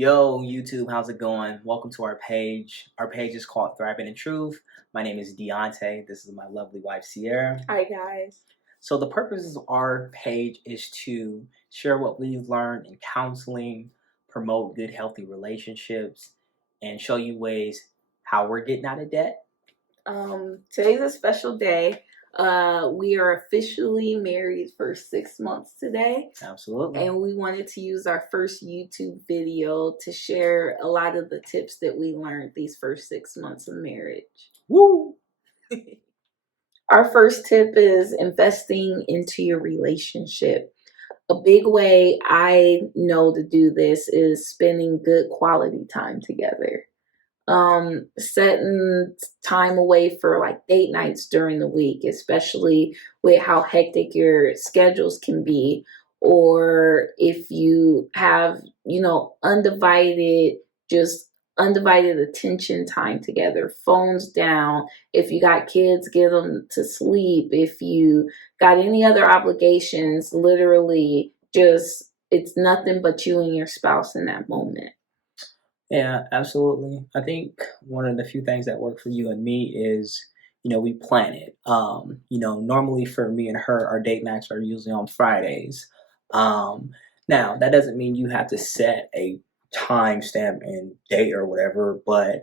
Yo, YouTube, how's it going? Welcome to our page. Our page is called Thriving in Truth. My name is Deontay. This is my lovely wife, Sierra. Hi, guys. So the purpose of our page is to share what we've learned in counseling, promote good, healthy relationships, and show you ways how we're getting out of debt. Today's a special day. We are officially married for 6 months today. Absolutely. And we wanted to use our first YouTube video to share a lot of the tips that we learned these first 6 months of marriage. Woo! Our first tip is investing into your relationship. A big way I know to do this is spending good quality time together. Setting time away for like date nights during the week, especially with how hectic your schedules can be, or if you have, undivided attention time together, phones down. If you got kids, get them to sleep. If you got any other obligations, literally just it's nothing but you and your spouse in that moment. Yeah, absolutely. I think one of the few things that work for you and me is, we plan it. Normally for me and her, our date nights are usually on Fridays. Now, that doesn't mean you have to set a timestamp and date or whatever, but,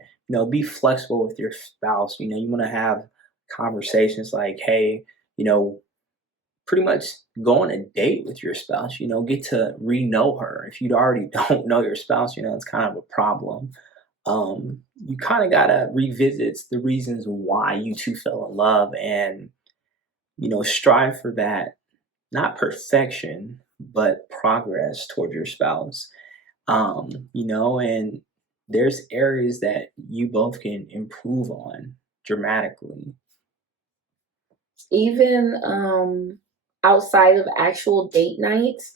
be flexible with your spouse. You want to have conversations like, hey, pretty much go on a date with your spouse, get to re-know her. If you already don't know your spouse, it's kind of a problem. You kind of got to revisit the reasons why you two fell in love and, strive for that, not perfection, but progress toward your spouse. And there's areas that you both can improve on dramatically. Even outside of actual date nights,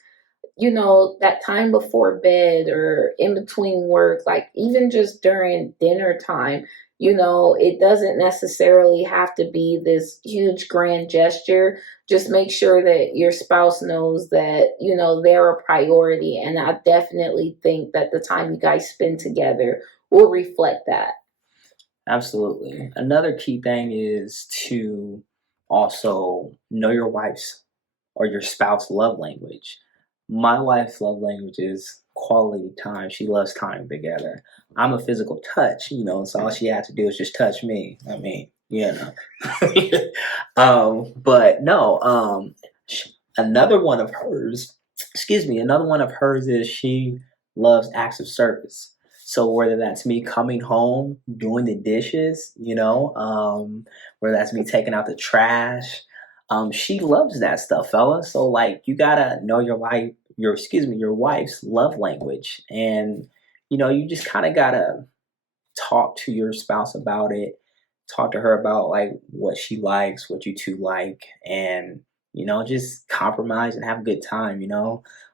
that time before bed or in between work, like even just during dinner time, it doesn't necessarily have to be this huge grand gesture. Just make sure that your spouse knows that, they're a priority. And I definitely think that the time you guys spend together will reflect that. Absolutely. Another key thing is to also know your wife's or your spouse's love language. My wife's love language is quality time. She loves time together. I'm a physical touch, so all she had to do is just touch me. I mean, but no, another one of hers, is she loves acts of service. So whether that's me coming home, doing the dishes, whether that's me taking out the trash, she loves that stuff, fella. So like you gotta know your wife's love language. And you just kinda gotta talk to your spouse about it, talk to her about like what she likes, what you two like, and just compromise and have a good time.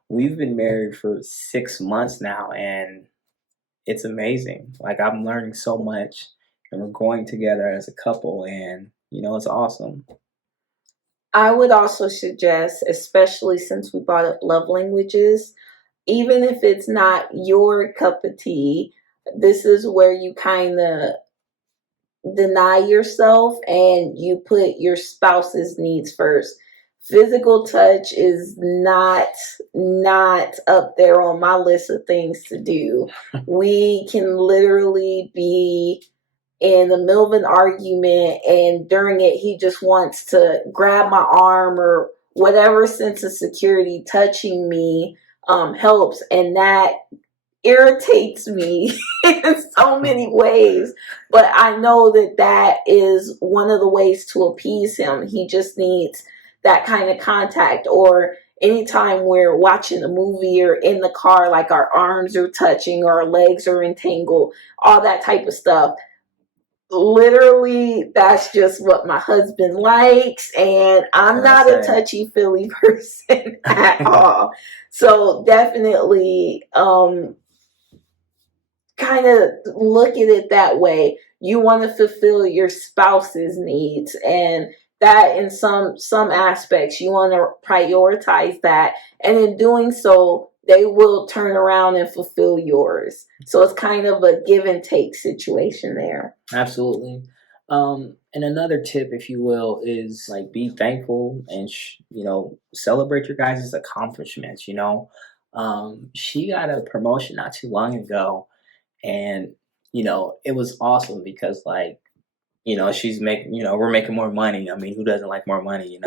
We've been married for 6 months now and it's amazing. Like I'm learning so much and we're growing together as a couple and it's awesome. I would also suggest, especially since we brought up love languages, even if it's not your cup of tea, this is where you kind of deny yourself and you put your spouse's needs first. Physical touch is not up there on my list of things to do. We can literally be in the middle of an argument and during it he just wants to grab my arm or whatever sense of security touching me helps, and that irritates me in so many ways, but I know that is one of the ways to appease him. He just needs that kind of contact. Or anytime we're watching a movie or in the car, like our arms are touching or our legs are entangled, all that type of stuff. Literally, that's just what my husband likes, and I'm not a touchy-feely person at all. So definitely kind of look at it that way. You want to fulfill your spouse's needs, and that in some aspects you want to prioritize that, and in doing so they will turn around and fulfill yours. So it's kind of a give and take situation there. Absolutely. And another tip, if you will, is like be thankful and celebrate your guys' accomplishments. She got a promotion not too long ago, and it was awesome because like she's making we're making more money. I mean, who doesn't like more money?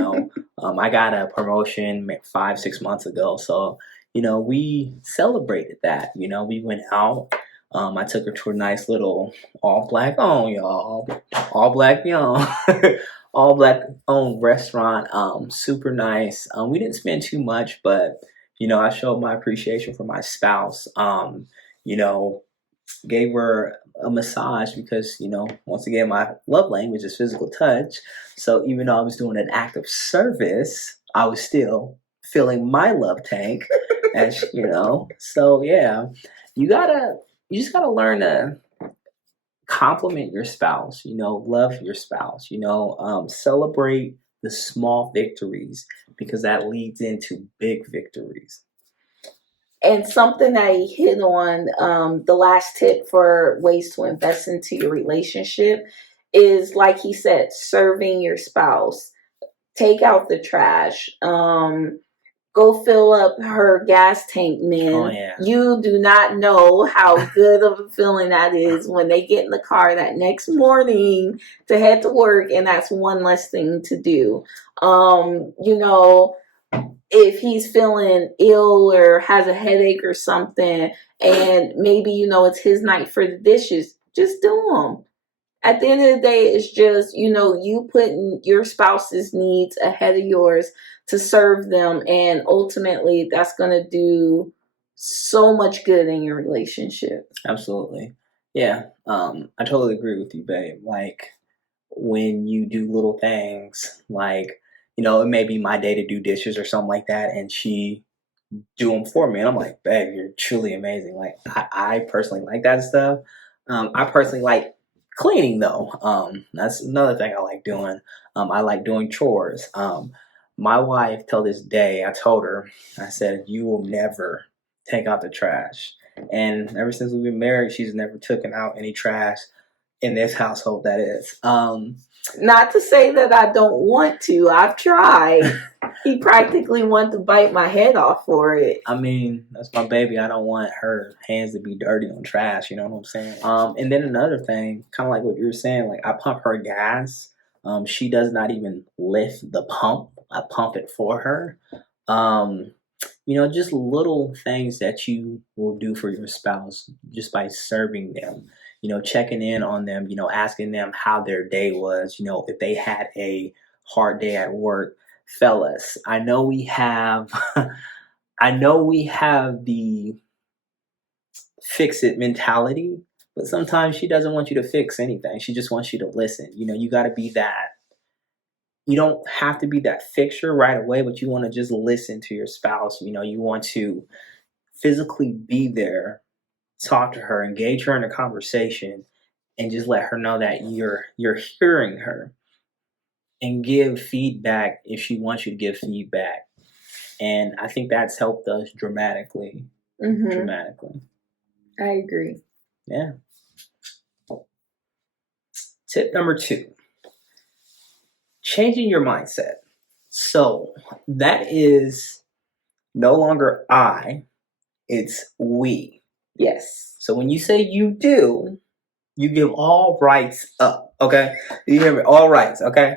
I got a promotion 5-6 months ago, so we celebrated that. We went out. I took her to a nice little all black owned, y'all, all black young, all black owned restaurant. Super nice. We didn't spend too much, but I showed my appreciation for my spouse. You know, Gave her a massage because once again my love language is physical touch. So even though I was doing an act of service, I was still filling my love tank. As so yeah, you just gotta learn to compliment your spouse, love your spouse, celebrate the small victories because that leads into big victories. And something that he hit on, the last tip for ways to invest into your relationship is, like he said, serving your spouse. Take out the trash. Go fill up her gas tank, man. Oh yeah. You do not know how good of a feeling that is when they get in the car that next morning to head to work, and that's one less thing to do. If he's feeling ill or has a headache or something, and maybe it's his night for the dishes, just do them. At the end of the day, it's just you putting your spouse's needs ahead of yours to serve them, and ultimately that's going to do so much good in your relationship. Absolutely. Yeah. I totally agree with you, babe. Like when you do little things like it may be my day to do dishes or something like that, and she do them for me, and I'm like, babe, you're truly amazing. Like I personally like that stuff. I personally like cleaning though. That's another thing I like doing. I like doing chores. My wife, till this day, I told her, I said, you will never take out the trash. And ever since we've been married, she's never taken out any trash in this household, that is. Not to say that I don't want to. I've tried. He practically wanted to bite my head off for it. I mean, that's my baby. I don't want her hands to be dirty on trash. You know what I'm saying? And then another thing, kind of like what you were saying, like I pump her gas. She does not even lift the pump. I pump it for her. Just little things that you will do for your spouse just by serving them. Checking in on them, asking them how their day was, if they had a hard day at work. Fellas, I know we have the fix it mentality, but sometimes she doesn't want you to fix anything. She just wants you to listen. You got to be that. You don't have to be that fixer right away, but you want to just listen to your spouse. You want to physically be there, talk to her, engage her in a conversation, and just let her know that you're hearing her, and give feedback if she wants you to give feedback. And I think that's helped us dramatically. Mm-hmm. Dramatically. I agree. Yeah. Tip number 2. Changing your mindset. So that is no longer I, it's we. Yes. So when you say you do, you give all rights up, okay? You hear me? All rights, okay?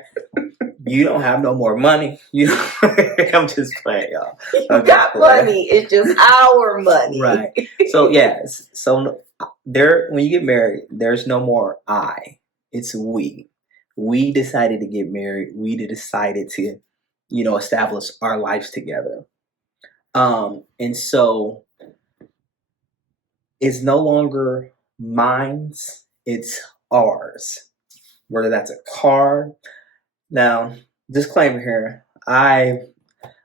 You don't have no more money. I'm just playing, y'all. You got money. It's just our money. Right. So, yes. So, when you get married, there's no more I. It's we. We decided to get married. We decided to, establish our lives together. And so, it's no longer mine's. It's ours. Whether that's a car. Now, disclaimer here, I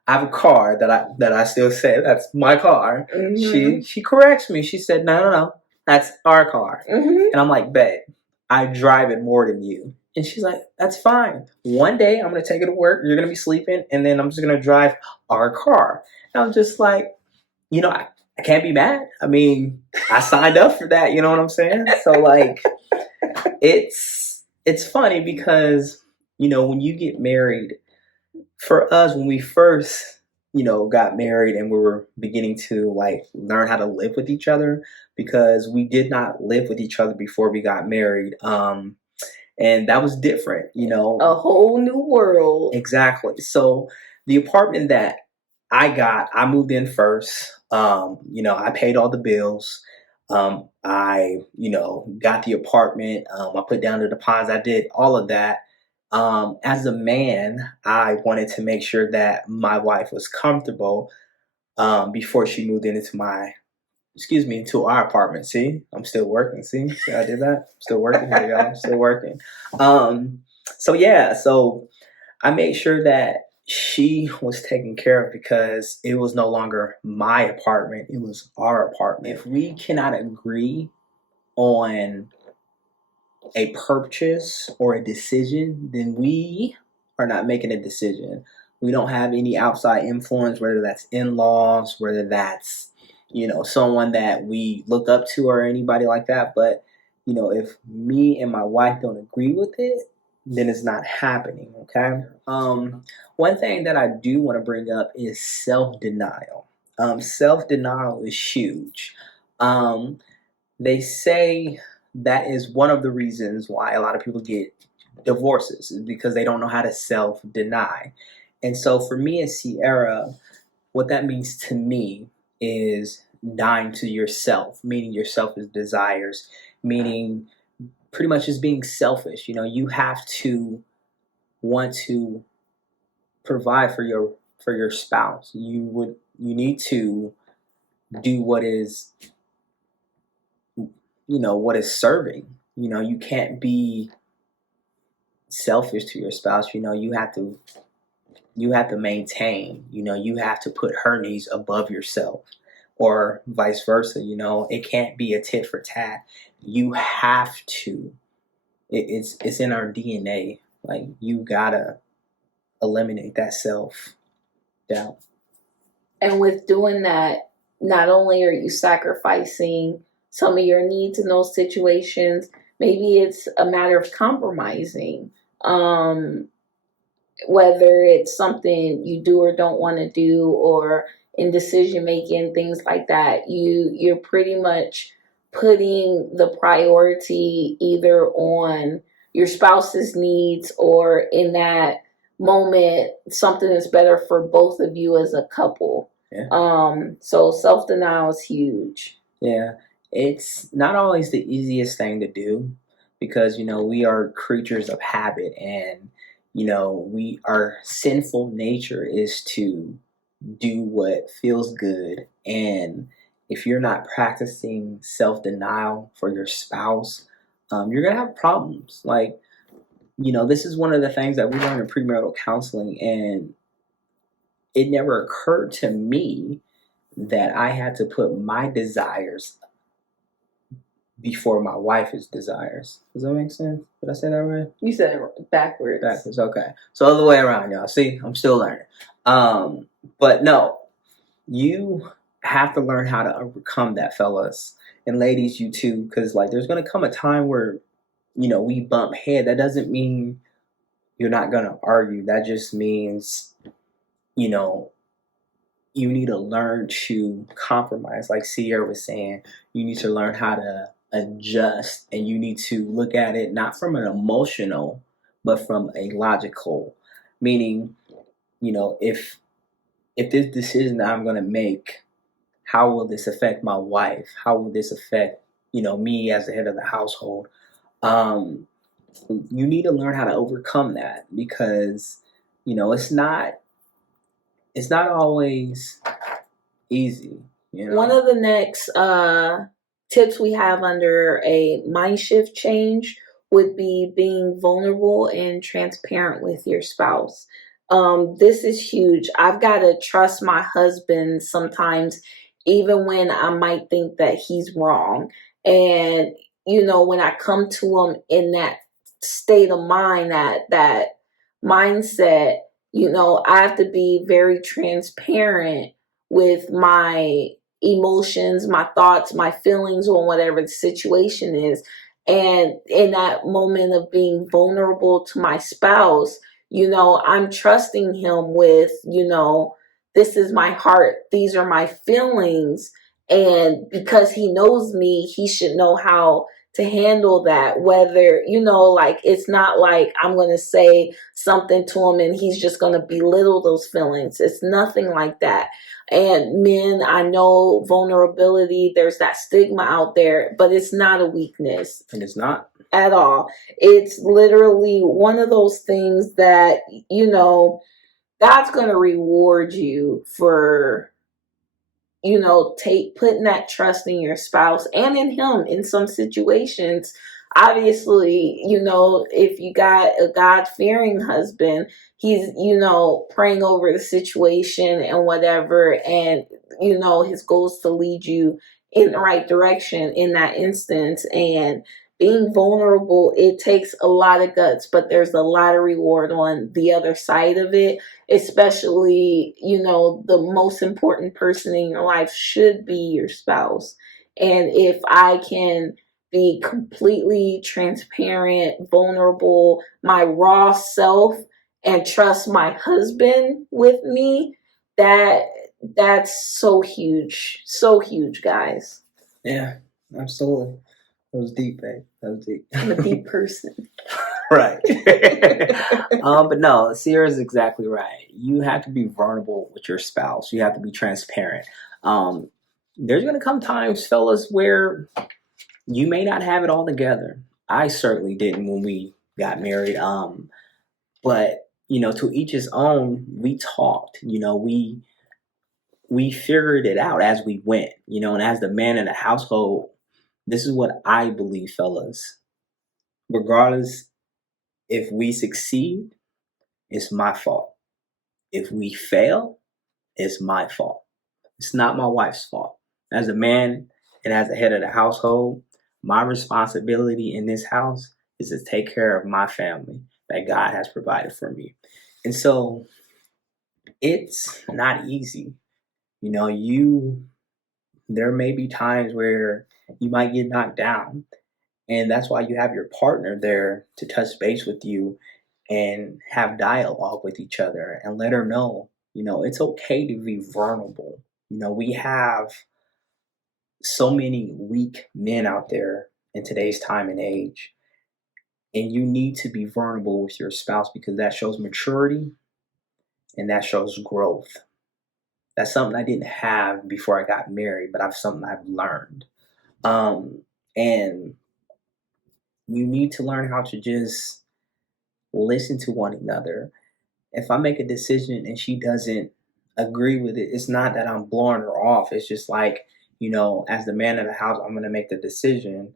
have a car that I still say that's my car. Mm-hmm. She corrects me. She said, no, that's our car. Mm-hmm. And I'm like, babe, I drive it more than you. And she's like, that's fine. One day I'm going to take it to work. You're going to be sleeping. And then I'm just going to drive our car. And I'm just like, I can't be mad. I mean, I signed up for that. You know what I'm saying? So like, it's funny because when you get married, for us when we first got married and we were beginning to like learn how to live with each other, because we did not live with each other before we got married, and that was different. A whole new world. Exactly. So the apartment that I moved in first. I paid all the bills. I got the apartment. I put down the deposit. I did all of that. As a man, I wanted to make sure that my wife was comfortable before she moved into our apartment. See, I'm still working. See, I did that. I'm still working here, y'all. I'm still working. So yeah, so I made sure that she was taken care of because it was no longer my apartment, it was our apartment. If we cannot agree on a purchase or a decision, then we are not making a decision. We don't have any outside influence, whether that's in-laws, whether that's someone that we look up to or anybody like that. But if me and my wife don't agree with it, then it's not happening. Okay. One thing that I do want to bring up is self-denial. Self-denial is huge. They say that is one of the reasons why a lot of people get divorces, is because they don't know how to self-deny. And so for me and Sierra, what that means to me is dying to yourself, meaning your selfish desires, meaning pretty much just being selfish. You have to want to provide for your spouse. You need to do what is serving. You can't be selfish to your spouse. You have to maintain. You have to put her needs above yourself, or vice versa. It can't be a tit for tat. You have to. It's in our DNA. Like, you gotta eliminate that self doubt. And with doing that, not only are you sacrificing some of your needs in those situations, maybe it's a matter of compromising. Whether it's something you do or don't want to do, or in decision making, things like that, you're pretty much putting the priority either on your spouse's needs, or in that moment something that's better for both of you as a couple. Yeah. So self-denial is huge. Yeah. It's not always the easiest thing to do, because we are creatures of habit, and our sinful nature is to do what feels good. And if you're not practicing self-denial for your spouse, you're gonna have problems. Like, this is one of the things that we learn in premarital counseling, and it never occurred to me that I had to put my desires before my wife's desires. Does that make sense? Did I say that right? You said it backwards. Backwards, okay. So other way around, y'all. See, I'm still learning. But no, you have to learn how to overcome that, fellas. And ladies, you too, because like there's gonna come a time where, we bump head. That doesn't mean you're not gonna argue. That just means, you need to learn to compromise. Like Sierra was saying, you need to learn how to adjust, and you need to look at it not from an emotional, but from a logical. Meaning, if this decision that I'm going to make, how will this affect my wife? How will this affect me as the head of the household? You need to learn how to overcome that, because it's not always easy. One of the next tips we have under a mind shift change would be being vulnerable and transparent with your spouse. This is huge. I've got to trust my husband sometimes, even when I might think that he's wrong. And, when I come to him in that state of mind, that mindset, I have to be very transparent with my emotions, my thoughts, my feelings on whatever the situation is. And in that moment of being vulnerable to my spouse, I'm trusting him with, this is my heart, these are my feelings. And because he knows me, he should know how to handle that. Whether, like, it's not like I'm going to say something to him and he's just going to belittle those feelings. It's nothing like that. And men, I know vulnerability, there's that stigma out there, but it's not a weakness. And it's not at all. It's literally one of those things that, God's going to reward you for, putting that trust in your spouse and in him in some situations. Obviously, if you got a God-fearing husband, he's, praying over the situation and whatever, and, his goal is to lead you in the right direction in that instance. And being vulnerable, it takes a lot of guts, but there's a lot of reward on the other side of it. Especially, the most important person in your life should be your spouse. And if I can be completely transparent, vulnerable, my raw self, and trust my husband with me, that's so huge, guys. Yeah, absolutely. That was deep, babe. That was deep. I'm a deep person. Right. But no, Sierra's exactly right. You have to be vulnerable with your spouse. You have to be transparent. There's gonna come times, fellas, where you may not have it all together. I certainly didn't when we got married. But to each his own. We talked. We figured it out as we went. And as the man in the household, this is what I believe, fellas. Regardless if we succeed, it's my fault. If we fail, it's my fault. It's not my wife's fault. As a man and as the head of the household, my responsibility in this house is to take care of my family that God has provided for me. And so it's not easy. There may be times where you might get knocked down. And that's why you have your partner there to touch base with you and have dialogue with each other and let her know, it's okay to be vulnerable. We have so many weak men out there in today's time and age. And you need to be vulnerable with your spouse because that shows maturity and that shows growth. That's something I didn't have before I got married, but that's something I've learned. And you need to learn how to just listen to one another. If I make a decision and she doesn't agree with it, it's not that I'm blowing her off. It's just like, as the man of the house, I'm going to make the decision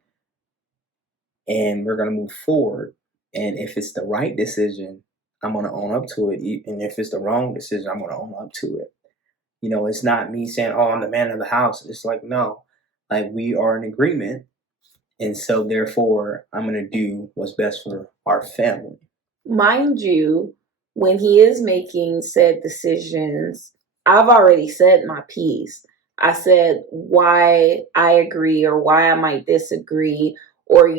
and we're going to move forward. And if it's the right decision, I'm going to own up to it. And if it's the wrong decision, I'm going to own up to it. It's not me saying, oh, I'm the man of the house. It's like, no, like we are in agreement. And so therefore, I'm going to do what's best for our family. Mind you, when he is making said decisions, I've already said my piece. I said why I agree or why I might disagree, or,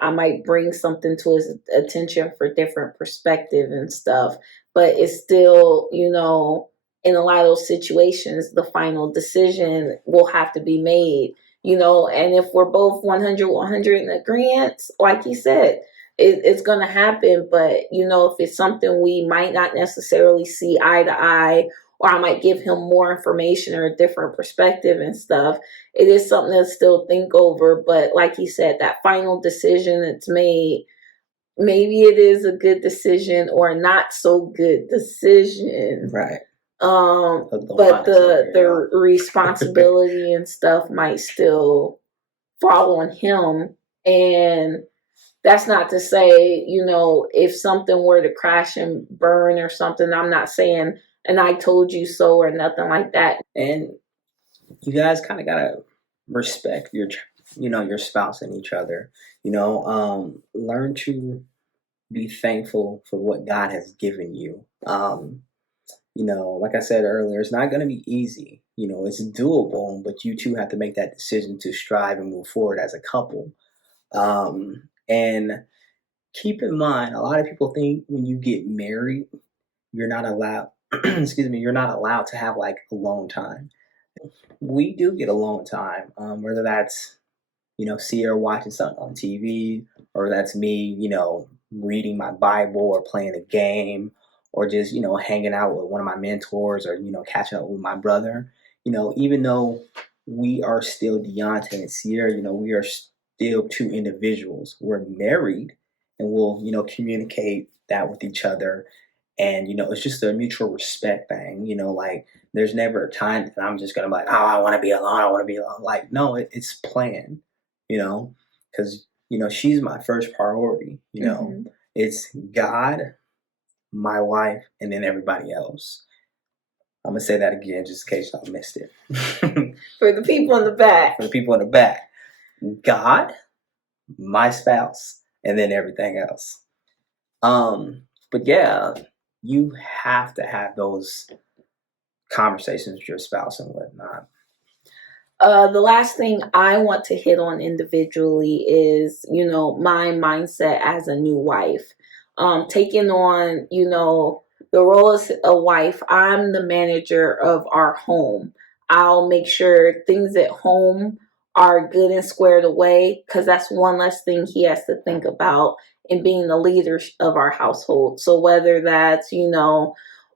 I might bring something to his attention for different perspective and stuff. But it's still, in a lot of those situations, the final decision will have to be made, and if we're both 100 in agreement, like he said, it's going to happen. But, if it's something we might not necessarily see eye to eye, or I might give him more information or a different perspective and stuff, it is something to still think over. But like he said, that final decision that's made, maybe it is a good decision or a not so good decision. Right. But the responsibility and stuff might still fall on him. And that's not to say, if something were to crash and burn or something, I'm not saying, and I told you so or nothing like that. And you guys kind of got to respect your spouse and each other. Learn to be thankful for what God has given you. Like I said earlier, it's not going to be easy. It's doable, but you two have to make that decision to strive and move forward as a couple. And keep in mind, a lot of people think when you get married, you're not allowed, excuse me, you're not allowed to have like alone time. We do get alone time, whether that's Sierra watching something on TV, or that's me, reading my Bible or playing a game, or just, hanging out with one of my mentors, or, catching up with my brother. Even though we are still Deontay and Sierra, we are still two individuals. We're married, and we'll, communicate that with each other. And, it's just a mutual respect thing, like there's never a time that I'm just going to be like, oh, I want to be alone. I want to be alone. Like, no, it's planned, you know, because, she's my first priority, it's God, my wife, and then everybody else. I'm going to say that again just in case I missed it. For the people in the back. For the people in the back. God, my spouse, and then everything else. But yeah, you have to have those conversations with your spouse and whatnot. The last thing I want to hit on individually is, my mindset as a new wife. Taking on, the role as a wife, I'm the manager of our home. I'll make sure things at home are good and squared away, because that's one less thing he has to think about in being the leader of our household. So whether that's,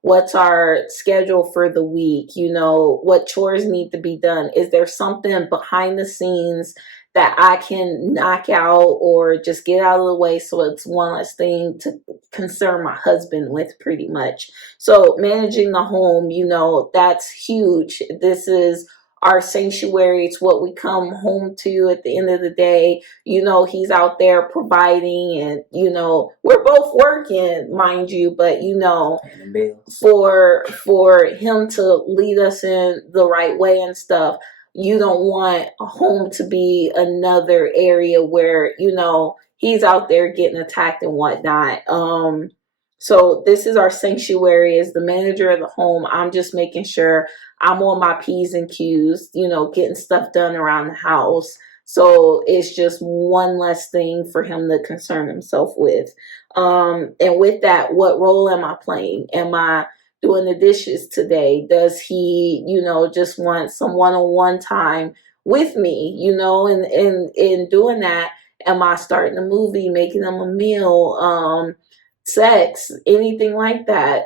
what's our schedule for the week, what chores need to be done, is there something behind the scenes that I can knock out or just get out of the way, so it's one less thing to concern my husband with, pretty much. So managing the home, that's huge. This is our sanctuary. It's what we come home to at the end of the day. He's out there providing, and we're both working, mind you, but for him to lead us in the right way and stuff, you don't want a home to be another area where he's out there getting attacked and whatnot. So this is our sanctuary. As the manager of the home, I'm just making sure I'm on my P's and Q's, getting stuff done around the house. So it's just one less thing for him to concern himself with. And with that, what role am I playing? Am I doing the dishes today? Does he, just want some one-on-one time with me, and in doing that, am I starting a movie, making them a meal, sex, anything like that?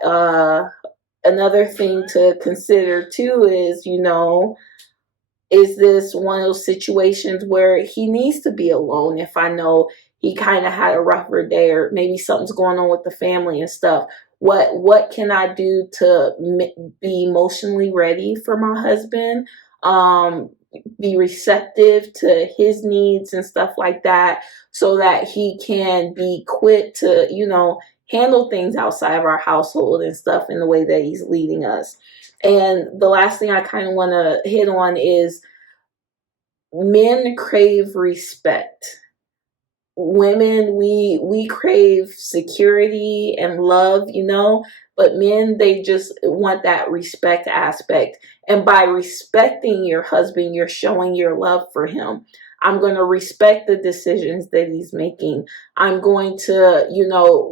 Another thing to consider too is this one of those situations where he needs to be alone? If I know he kind of had a rougher day, or maybe something's going on with the family and stuff, what can I do to be emotionally ready for my husband, be receptive to his needs and stuff like that, so that he can be quick to handle things outside of our household and stuff in the way that he's leading us. And the last thing I kind of want to hit on is men crave respect. Women, we crave security and love, but men, they just want that respect aspect. And by respecting your husband, you're showing your love for him. I'm going to respect the decisions that he's making. I'm going to,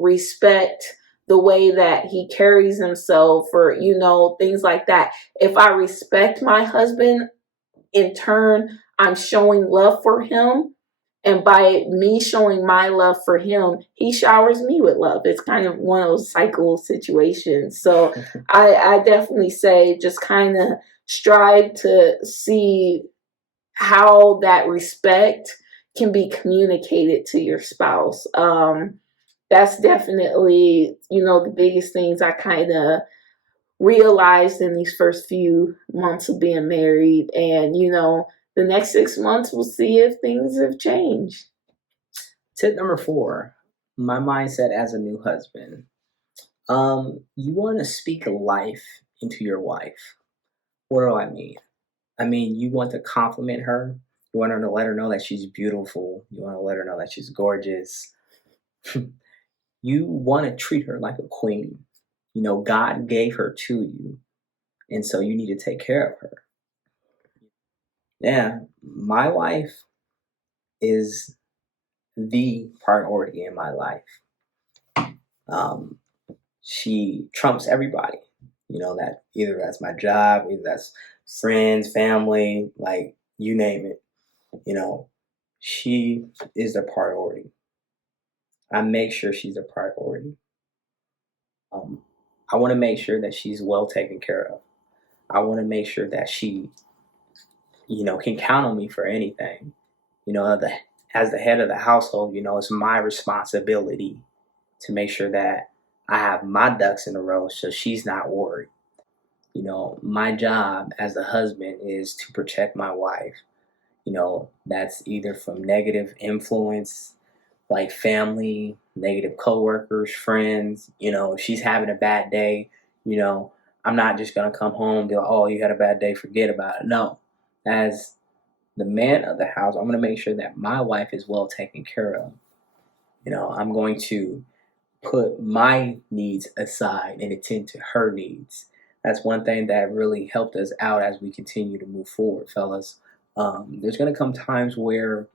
respect the way that he carries himself, or, things like that. If I respect my husband, in turn, I'm showing love for him. And by me showing my love for him, he showers me with love. It's kind of one of those cycle situations. So I definitely say just kind of strive to see how that respect can be communicated to your spouse. That's definitely, the biggest things I kind of realized in these first few months of being married. And, the next 6 months, we'll see if things have changed. Tip number 4, my mindset as a new husband. You want to speak life into your wife. What do I mean? I mean, you want to compliment her. You want her to let her know that she's beautiful. You want to let her know that she's gorgeous. You want to treat her like a queen. God gave her to you, and so you need to take care of her. Yeah, my wife is the priority in my life. Um, she trumps everybody. That either that's my job, either that's friends, family, like you name it. She is the priority. I make sure she's a priority. Um, I want to make sure that she's well taken care of. I want to make sure that she, can count on me for anything. As the head of the household, it's my responsibility to make sure that I have my ducks in a row so she's not worried. My job as a husband is to protect my wife. That's either from negative influence, like family, negative coworkers, friends. If she's having a bad day, you know, I'm not just gonna come home and be like, "Oh, you had a bad day, forget about it." No, as the man of the house, I'm gonna make sure that my wife is well taken care of. I'm going to put my needs aside and attend to her needs. That's one thing that really helped us out as we continue to move forward, fellas. There's going to come times where,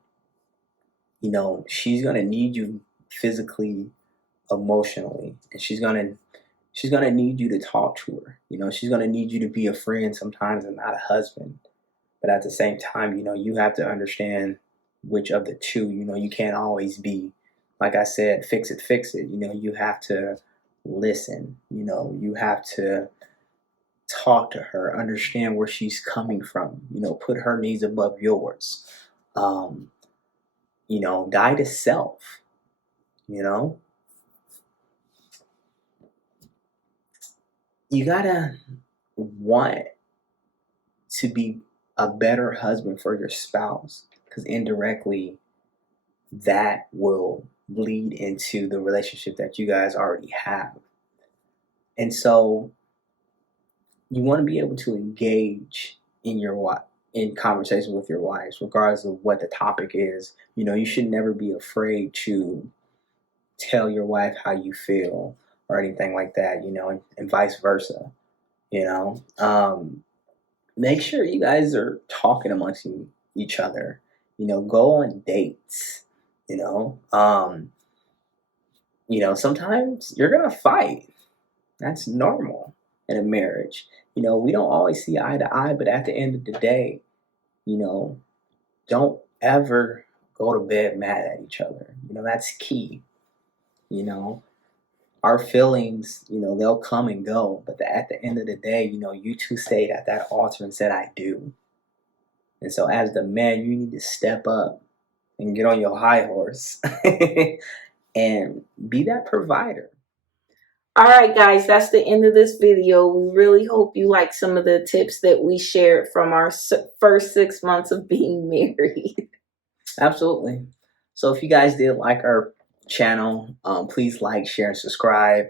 she's going to need you physically, emotionally, and she's going to need you to talk to her. She's going to need you to be a friend sometimes and not a husband. But at the same time, you have to understand which of the two. You can't always be, like I said, fix it, fix it. You have to listen. You have to talk to her, understand where she's coming from. Put her needs above yours. Um, die to self. You know, you gotta want to be a better husband for your spouse because indirectly that will bleed into the relationship that you guys already have. And so you want to be able to engage in conversation with your wives, regardless of what the topic is. You should never be afraid to tell your wife how you feel or anything like that, and vice versa. You know, make sure you guys are talking amongst each other. Go on dates. You know, um, sometimes you're gonna fight. That's normal in a marriage. We don't always see eye to eye, but at the end of the day, you know, don't ever go to bed mad at each other. That's key. You know, our feelings, they'll come and go, but at the end of the day, you two stayed at that altar and said, "I do." And so, as the man, you need to step up and get on your high horse and be that provider. All right, guys, that's the end of this video. We really hope you like some of the tips that we shared from our first 6 months of being married. Absolutely. So if you guys did like our channel, please like, share, and subscribe.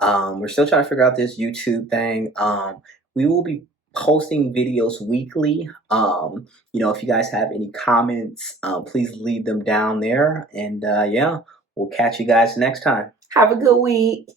We're still trying to figure out this YouTube thing. We will be posting videos weekly. If you guys have any comments, please leave them down there. And yeah, we'll catch you guys next time. Have a good week.